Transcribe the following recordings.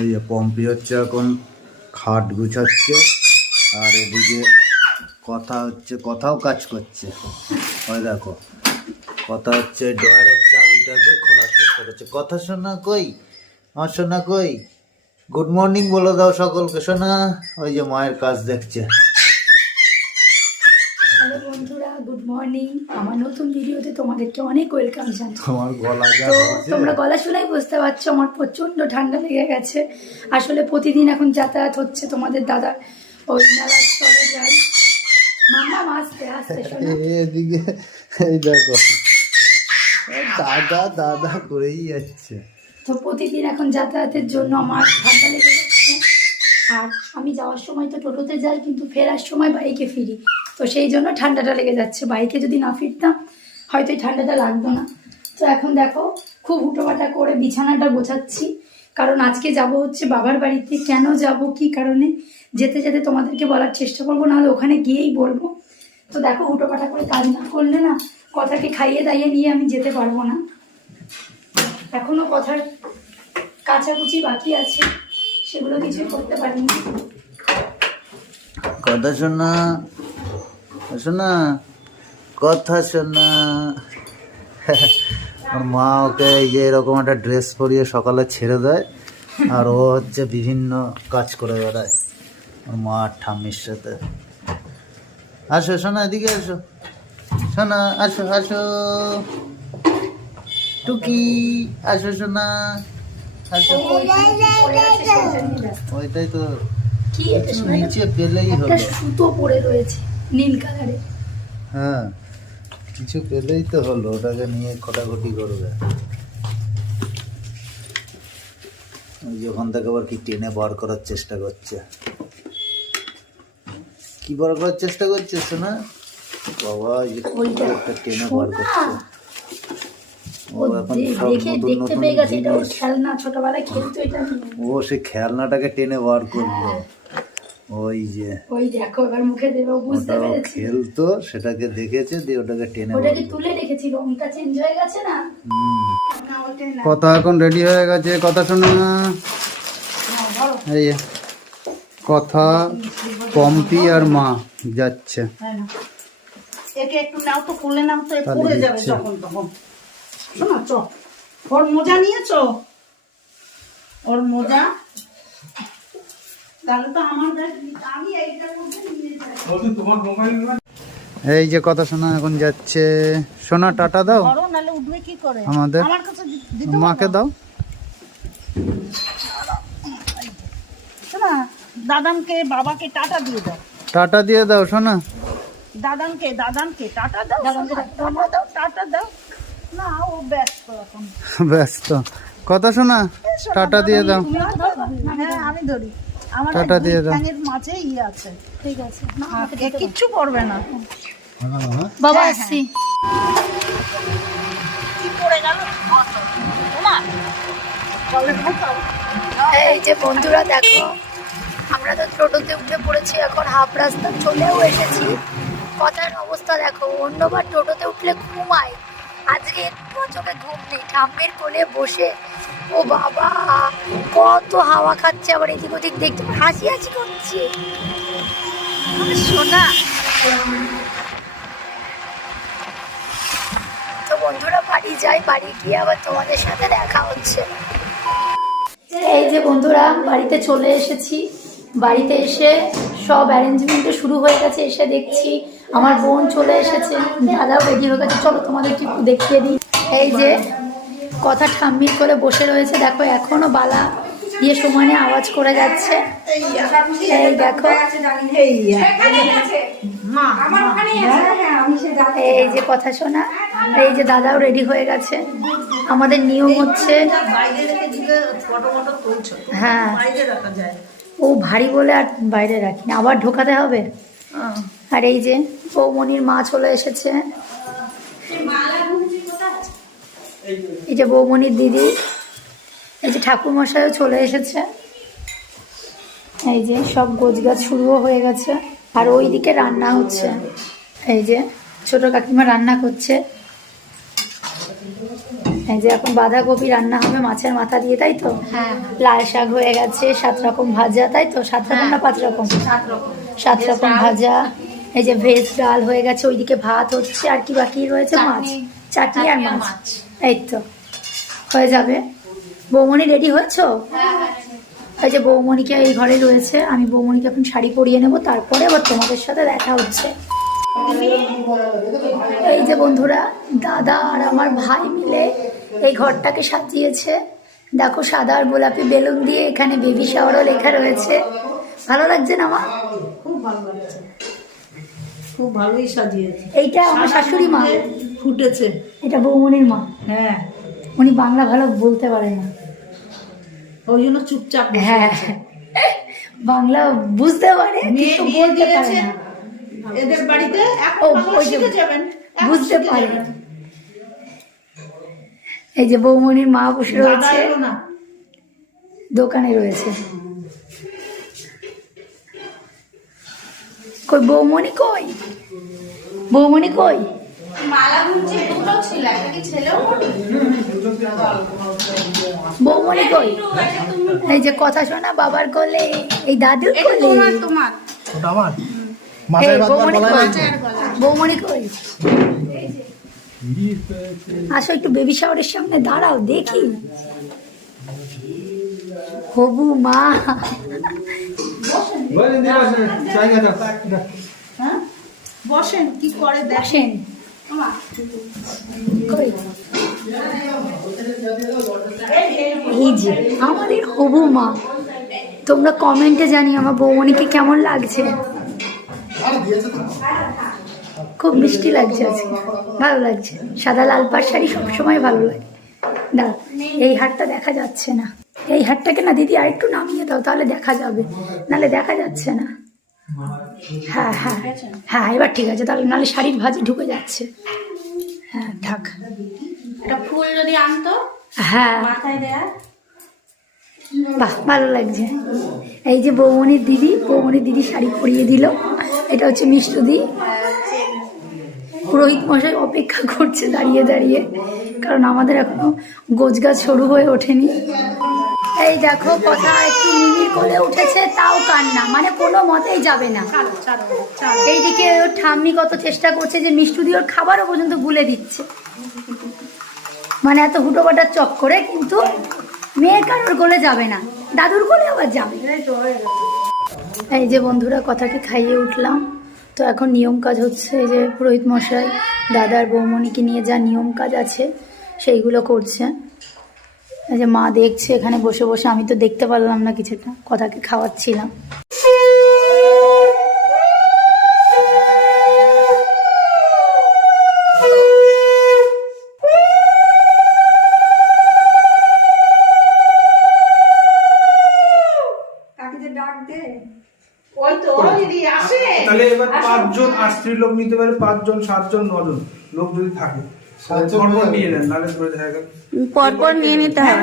এই যে পম্পি হচ্ছে এখন খাট গুছাচ্ছে, আর এদিকে কথা হচ্ছে, কথাও কাজ করছে। ওই দেখো, কথা হচ্ছে ডয়ারের চাবিটাকে খোলার চেষ্টা করছে কথা শোনা কই? আমার শোনা কই? গুড মর্নিং বলে দাও সকলকে, শোনা। ওই যে মায়ের কাজ দেখছে হ্যালো বন্ধুরা গুড মর্নিং আমার নতুন ভিডিওতে তোমাদেরকে অনেক ওয়েলকাম জানাই তোমার গলা তো তোমরা গলা শুনেই বুঝতে পারছ আমার প্রচণ্ড ঠান্ডা লেগে গেছে। আসলে প্রতিদিন এখন যাতায়াত হচ্ছে তোমাদের দাদা ওই মেলার স্থলে যাই। মামা আসতে আসতে শোনো। এদিকে এই দেখো। দাদা দাদা করেই যাচ্ছে। তো প্রতিদিন এখন যাতায়াতের জন্য আমার ঠান্ডা লেগে আর আমি যাওয়ার সময় তো টোটোতে যাই, কিন্তু ফেরার সময় বাইকে ফিরি। তো সেই জন্য ঠান্ডাটা লেগে যাচ্ছে। বাইকে যদি না ফিরতাম, হয়তো এই ঠান্ডাটা লাগতো না। তো এখন দেখো, খুব হুটোপাটা করে বিছানাটা গোছাচ্ছি। কারণ আজকে যাব হচ্ছে বাবার বাড়িতে। কেন যাব, কি কারণে? যেতে যেতে তোমাদেরকে বলার চেষ্টা করব, নাহলে ওখানে গিয়েই বলব। তো দেখো হুটোপাটা করে কাজ না করলে না, কথাকে খাইয়ে দাইয়ে নিয়ে আমি যেতে পারব না। এখনও কথার কাচাকুচি বাকি আছে। সেগুলো কিছু করতে পারিনি। কথা শোনা শোনা, কথা শোনা। ওর মা ওকে এই যে এরকম একটা ড্রেস পরিয়ে সকালে ছেড়ে দেয়, আর ও হচ্ছে বিভিন্ন কাজ করে বেড়ায়। ওর মা ঠাম্মির সাথে। আসো, শোনা, এদিকে আসো। শোনা, আসো আসো। টুকি, আসো, শোনা। ওইটাই তো কি এটা নিচে পেলেই একটা সুতো পড়ে রয়েছে নীল কালারের। হ্যাঁ কিছু পেলেই তো হলো ওটাকে নিয়ে খটাখটি করবে। ওই যে ওখান থেকে আবার কি টেনে বার করার চেষ্টা করছে। কি বার করার চেষ্টা করছে শোনা? বাবা একটা টেনে বার করছে। দেখে নতুন দেখতে নতুন পেয়ে গেছে এটা ওর জিনিস। খেলনা ছোটবেলায় খেলতো এটা ও সে খেলনাটাকে টেনে বার করল। ওই যে। ওই দেখো এবার মুখে দেবে বুঝতে ওটাও খেলতো সেটাকে দেখেছে দিয়ে ওটাকে টেনে বার ওটাকে তুলে রেখেছি রংটা চেঞ্জ হয়ে গেছে না? হুম। না, ওটাই না। কথা এখন রেডি হয়ে গেছে কথা শোনা ধরো। এই কথা পম্পি আর মা যাচ্ছে। হ্যাঁ একে একটু নাও তো খুলে নাও তো পড়ে যাবে যখন তখন। শোনো চ ওর মোজা নিয়েছো? ওর মোজা? তাহলে তো আমার আমি এইটার মধ্যে নিয়ে যাই। এই যে কথা শোনা এখন যাচ্ছে। সোনা টাটা দাও। ধরো নাহলে উঠবে কি করে? আমাদের আমার কাছে দি- দিতে মাকে দাও। শোনা দাদানকে বাবাকে টাটা দিয়ে দাও। টাটা দিয়ে দাও সোনা দাদানকে দাদানকে টাটা দাও টাটা দাও টাটা দাও। ব্যস্ত কথা শোনা টাটা দিয়ে দাও। হ্যাঁ আমি ধরি। টাটা দিয়ে দাও। মাঝে আছে। ঠিক আছে। কিচ্ছু করবে না। বাবা হ্যাঁ, আসছি এই যে বন্ধুরা দেখো আমরা তো টোটোতে উঠে পড়েছি এখন হাফ রাস্তা চলেও এসেছি। কথার অবস্থা দেখো অন্যবার টোটোতে উঠলে ঘুমায়। আজকে একটু চোখে ঘুম নেই, ঠাম্মির কোলে বসে। ও বাবা, কত হাওয়া খাচ্ছে আবার এদিক ওদিক দেখতে, হাসি হাসি করছে। সোনা। তো বন্ধুরা, বাড়ি যাই, বাড়ি গিয়ে আবার তোমাদের সাথে দেখা হচ্ছে। এই যে বন্ধুরা, বাড়িতে চলে এসেছি। বাড়িতে এসে সব অ্যারেঞ্জমেন্টে শুরু হয়ে গেছে, এসে দেখছি আমার বোন চলে এসেছে। দাদাও রেডি হয়ে গেছে চলো তোমাদেরকে একটু দেখিয়ে দিই। এই যে কথা ঠাম্মির করে বসে রয়েছে। দেখো এখনও বালা দিয়ে সমানে আওয়াজ করে যাচ্ছে। এই দেখো। এই যে কথা শোনা এই যে দাদাও রেডি হয়ে গেছে। আমাদের নিয়ম হচ্ছে হ্যাঁ। বাইরে রাখা যায় ও ভারী বলে আর বাইরে রাখি না আবার ঢোকাতে হবে? আর এই যে বৌমনির মা চলে এসেছে। এই যে বৌমনির দিদি এই যে ঠাকুর মশাইও চলে এসেছে। এই যে সব গোছগাছ শুরুও হয়ে গেছে। আর ওইদিকে রান্না হচ্ছে। এই যে ছোট কাকিমা রান্না করছে। এই যে এখন বাঁধাকপি রান্না হবে মাছের মাথা দিয়ে তাই তো? হ্যাঁ লাল শাক হয়ে গেছে সাত রকম ভাজা তাই তো? সাত রকম না পাঁচ রকম? সাত রকম। ভাজা। এই যে ভেজ ডাল হয়ে গেছে ওইদিকে ভাত হচ্ছে আর কি বাকি রয়েছে? মাছ। চাটনি। আর মাছ। এই তো। হয়ে যাবে। বৌমনি রেডি হয়েছো? এই যে বৌমনিকে এই ঘরে রয়েছে আমি বৌমনিকে এখন শাড়ি পরিয়ে নেব তারপরে আবার তোমাদের সাথে দেখা হচ্ছে। এই যে বন্ধুরা দাদা আর আমার ভাই মিলে এই ঘরটাকে সাজিয়েছে। দেখো সাদা আর গোলাপি বেলুন দিয়ে এখানে বেবি শাওয়ারও লেখা রয়েছে। ভালো লাগছে না মা? খুব ভালো লাগছে। খুব ভালোই সাজিয়েছে। এইটা আমার শাশুড়ি মা। ফুটেছে। এটা বৌমনির মা। হ্যাঁ। উনি বাংলা ভালো বলতে পারেন না। ওই জন্য চুপচাপ হ্যাঁ। বাংলা বুঝতে পারে কিন্তু বলতে পারে না। এদের বাড়িতে এখন শিখে যাবেন। বুঝতে পারে। এই যে বৌমনির মা বসে রয়েছে। না। দোকানে রয়েছে। কই বৌমনি কই? বৌমনি কই? কই? এই যে কথা শোনা বাবার কোলে এই দাদুর কোলে। কই? আসো একটু বেবি শাওয়ারের সামনে দাঁড়াও দেখি। হবু মা হ্যাঁ? বসেন কি করে দেখেন? এই যে আমাদের হবু মা। তোমরা কমেন্টে জানি আমার বৌমনিকে কেমন লাগছে। খুব মিষ্টি লাগছে আজকে। ভালো লাগছে। সাদা লাল পাড় শাড়ি সবসময় ভালো লাগে। দাও এই হাটটা দেখা যাচ্ছে না। এই হাটটাকে না দিদি আর একটু নামিয়ে দাও তাহলে দেখা যাবে। নাহলে দেখা যাচ্ছে না। হ্যাঁ হ্যাঁ হ্যাঁ এবার ঠিক আছে তাহলে নাহলে শাড়ির ভাজি ঢুকে যাচ্ছে। হ্যাঁ থাক। একটা ফুল যদি আনতো হ্যাঁ। মাথায় দেয়া। বাহ ভালো লাগছে। এই যে বৌমনির দিদি বৌমনির দিদি শাড়ি পরিয়ে দিল। এটা হচ্ছে মিষ্টুদি পুরোহিত মশাই অপেক্ষা করছে দাঁড়িয়ে দাঁড়িয়ে কারণ আমাদের এখনও গোছগাছ শুরু হয়ে ওঠেনি। এই দেখো কথা একটু মিমির কোলে উঠেছে তাও কান্না মানে কোনো মতেই যাবে না। এইদিকে ওর ঠাম্মি কত চেষ্টা করছে যে মিষ্টি দিয়ে ওর খাবারও পর্যন্ত গুলে দিচ্ছে। মানে এত হুটোপাটার চক করে কিন্তু মেয়ে কারোর কোলে যাবে না দাদুর কোলে আবার যাবে। এই যে বন্ধুরা কথাকে খাইয়ে উঠলাম। তো এখন নিয়ম কাজ হচ্ছে যে পুরোহিত মশাই, দাদার বৌমণিকে নিয়ে যা নিয়ম কাজ আছে, সেইগুলো করছে যে মা দেখছে, এখানে বসে বসে, আমি তো দেখতে পারলাম না কিছুটা, কথাকে খাওয়াচ্ছিলাম। পাঁচজন স্ত্রী লোক নিতে পারে পাঁচজন সাতজন নজন লোক যদি থাকে। সাতজন পরপর নিয়ে নেন নাহলে ধরে দেখা গেল। পরপর নিয়ে নিতে হবে।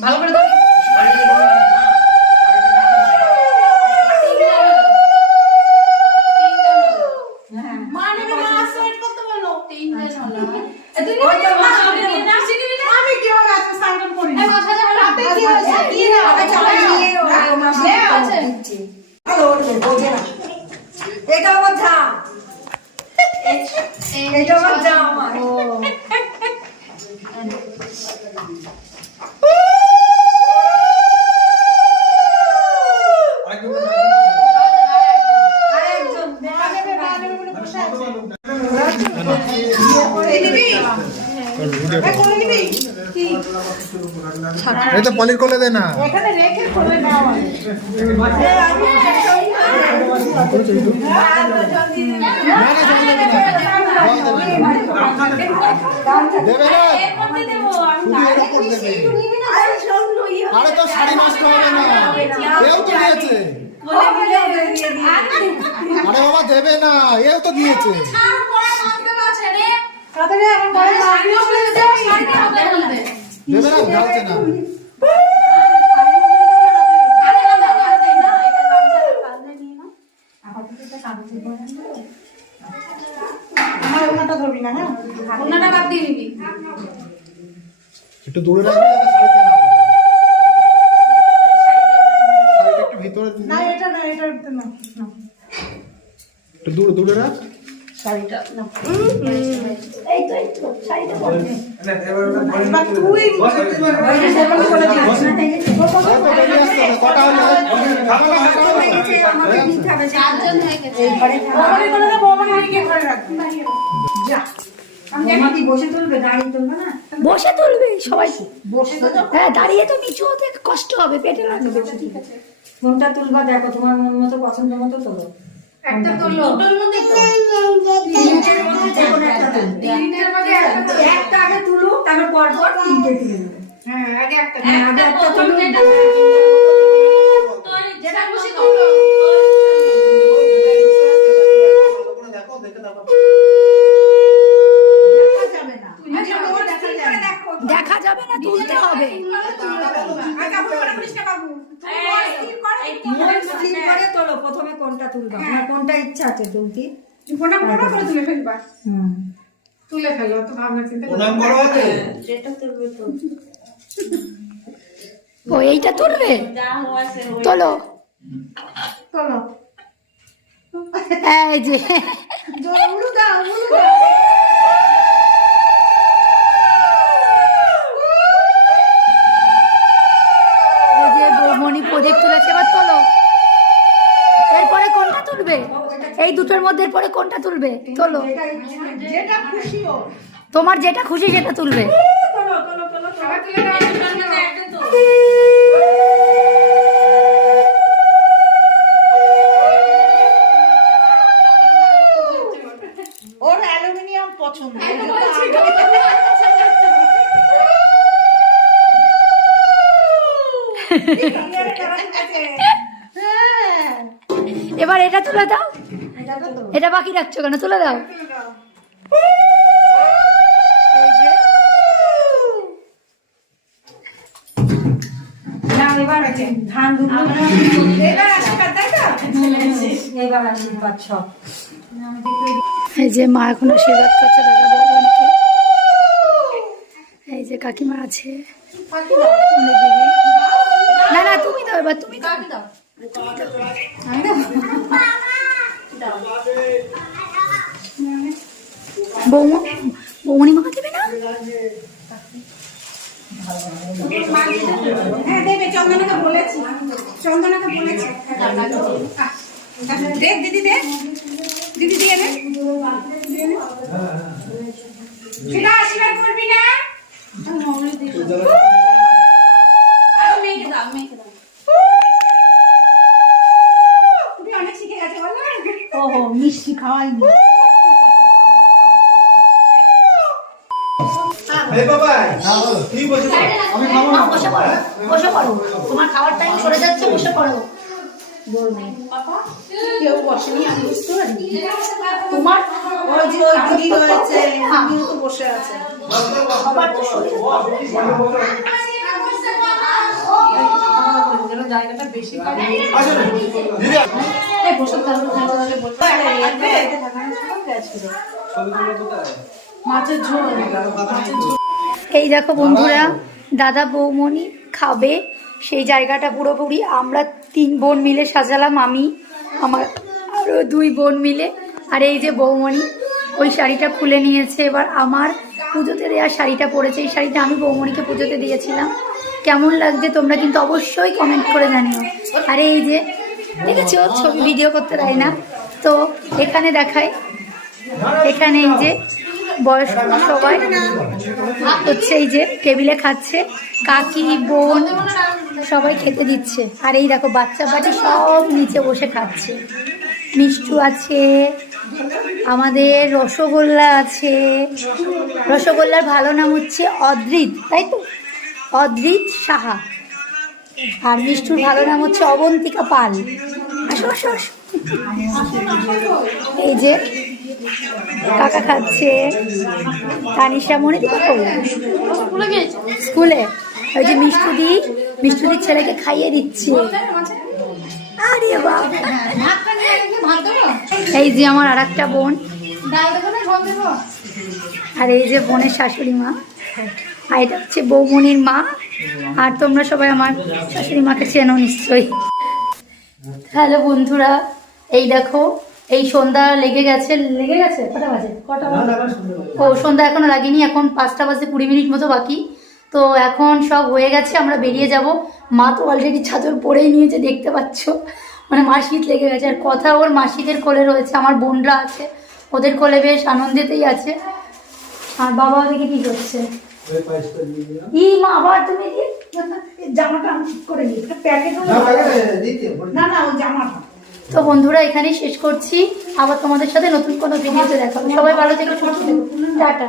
ভালো করে আরে তো শাড়ি নষ্ট হবে না এও তো দিয়েছে আরে বাবা দেবে না এও তো দিয়েছে দেবে না ঢালছে না একটু দূরে রাখবে যাতে শাড়িতে না পড়ে। শাড়িটা একটু ভিতরে না এটা না এটা না না। একটু দূরে দূরে রাখ শাড়িটা না এই তো এই তো শাড়িটা পরবে তুই আরে তো বেরিয়ে আসতে হবে কটা হলো চারজন হয়ে গেছে বৌমারি করে দাও, বৌমারিকে ঘরে রাখবি। যা। বসে তুলবে সবাই। বসে তো হ্যাঁ দাঁড়িয়ে তো নিচু হতে কষ্ট হবে পেটে লাগবে ঠিক আছে। কোনটা তুলবা দেখো তোমার মন মতো পছন্দ মতো তোলো। একটা করল দুটোর মধ্যে তিনটের মধ্যে একটা একটা আগে তুলো তারপর পর পর তিনটে তুলে নেবে। হ্যাঁ আগে একটা হ্যাঁ, আগে একটা প্রথম তুলো। যেটা যেটা খুশি করল দেখো দেখে দেখো আচ্ছা, বৌমা দেখা যায় না। দেখা যাবে না তুলতে হবে আর কাপড় পরে পরিস না বাবু। তুমি বল, স্লিপ করো। মন স্থির করে তোলো প্রথমে কোনটা তুলবা তোমার কোনটা ইচ্ছা আছে তুলতি তুমি ফোনটা ফোনটা করে তুলে ফেলবা। হুম তুলে ফেলো, অত ভাবনা চিন্তা। প্রণাম করো আগে যেটা তুলবে তো ও এইটা তুলবে তোলো চলো। এই যে উলু দাও, উলু দাও। প্রদীপ তুলেছে এবার তোলো এরপরে কোনটা তুলবে? এই দুটোর মধ্যে পরে কোনটা তুলবে? চলো যেটা খুশি তোমার যেটা খুশি সেটা তুলবে। এটা বাকি রাখছো কেন? তুলে দাও। এই যে মা এখন আশীর্বাদ করছে দাদা বৌমণিকে এই যে কাকিমা আছে। না না তুমি দাও এবার তুমি দাও। দাও। বৌমা বৌমণি মাখা দেবে না? হ্যাঁ দেবে চন্দনাকে বলেছি। চন্দনাকে বলেছি। দেখ দিদি দেখ দিদি দিয়ে নে। সেটা আশীর্বাদ করবি না আর মেয়েকে দাও মেয়েকে দাও তুমি অনেক শিখে গেছো বলো ওহো মিষ্টি খাওয়াইনি। না বসে পড়ো তোমার খাওয়ার টাইম সরে যাচ্ছে বসে পড়ো। কেউ বসেনি আমি বুঝতে পারি তোমার ওই যে ওই দিদি রয়েছে আমিও তো বসে আছে। সবার তো শরীর জায়গাটা বেশি এই মাছের ঝোল দেখো বন্ধুরা দাদা বৌমণি খাবে সেই জায়গাটা পুরোপুরি। আমরা তিন বোন মিলে সাজালাম আমি আমার আরও দুই বোন মিলে। আর এই যে বৌমণি ওই শাড়িটা খুলে নিয়েছে। এবার আমার পুজোতে দেওয়া শাড়িটা পরেছে এই শাড়িটা আমি বৌমণিকে পুজোতে দিয়েছিলাম। কেমন লাগছে তোমরা কিন্তু অবশ্যই কমেন্ট করে জানিও। আরে এই যে, দেখেছ? ছবি ভিডিও করতে দেয় না। তো এখানে দেখায় এখানে এই যে বয়স্ক সবাই হচ্ছে এই যে টেবিলে খাচ্ছে। কাকি, বোন সবাই খেতে দিচ্ছে। আর এই দেখো, বাচ্চা বাচ্চা সব নিচে বসে খাচ্ছে। মিষ্টু আছে, আমাদের রসগোল্লা আছে। রসগোল্লার ভালো নাম হচ্ছে অদ্রিত, তাই তো? অদ্রিত সাহা। আর মিষ্টুর ভালো নাম হচ্ছে অবন্তিকা পাল। এই যে কাকা খাচ্ছে তানিশা মনে স্কুলে ওই যে মিষ্টুদি মিষ্টুদির ছেলেকে খাইয়ে দিচ্ছে। আরে এই যে আমার আর একটা বোন আর এই যে বোনের শাশুড়ি মা। আর এটা হচ্ছে বৌমনির মা। আর তোমরা সবাই আমার শাশুড়ি মাকে চেনো নিশ্চয়ই। হ্যালো বন্ধুরা এই দেখো এই সন্ধ্যা লেগে গেছে লেগে গেছে? কটা বাজে? কটা বাজে? ও সন্ধ্যা এখনও লাগেনি এখন পাঁচটা বাজে কুড়ি মিনিট মতো বাকি। তো এখন সব হয়ে গেছে আমরা বেরিয়ে যাব। মা তো অলরেডি চাদর পরেই নিয়েছে দেখতে পাচ্ছ। মানে মার শীত লেগে গেছে। আর কথা ওর মাসিদের কোলে রয়েছে আমার বোনরা আছে। ওদের কোলে বেশ আনন্দেতেই আছে। আর বাবা ওদিকে কি করছে? ই মা আবার তুমি জামাটা আমি ঠিক করে নিই। প্যাকেট না না? ওই জামাটা। তো বন্ধুরা এখানেই শেষ করছি। আবার তোমাদের সাথে নতুন কোনো ভিডিওতে দেখা সবাই ভালো থেকে সুস্থ টাটা।